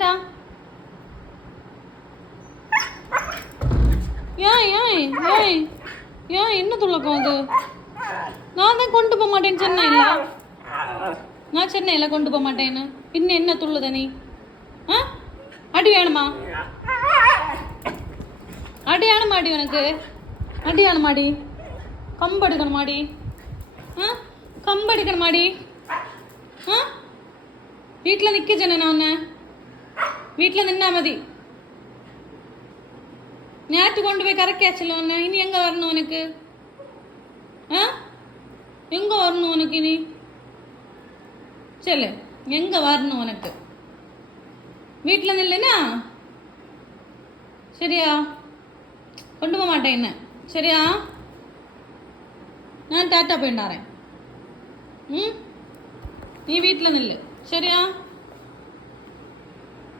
Tata. ஏன் ஏன் ஏன் ஏன் என்ன துள்ளக்கம் அது? நான் தான் கொண்டு போக மாட்டேன்னு சென்னையில். நான் சென்னையில் கொண்டு போக மாட்டேன்னு இன்னும் என்ன துள்ளுத நீ? ஆ அடி வேணுமா? அடி வேணுமாடி உனக்கு? அடி வேணுமாடி? கம்பு எடுக்கணுமாடி? ஆ கம்பு எடுக்கணுமாடி? ஆ வீட்டில் நிற்க சொன்னேன் நான் உன்னை. வீட்டில் நின்னா மதி. நேற்று கொண்டு போய் கரைக்காச்சுல உன்னை. இனி எங்கே வரணும் உனக்கு? ஆ எங்கே வரணும் உனக்கு இனி? சொல்லு, எங்கே வரணும் உனக்கு? வீட்டில் நில்லுனா சரியா? கொண்டு போக மாட்டேன் என்ன சரியா? நான் டாட்டா போயிட்டாரேன். ம் நீ வீட்டில் நில்லு சரியா?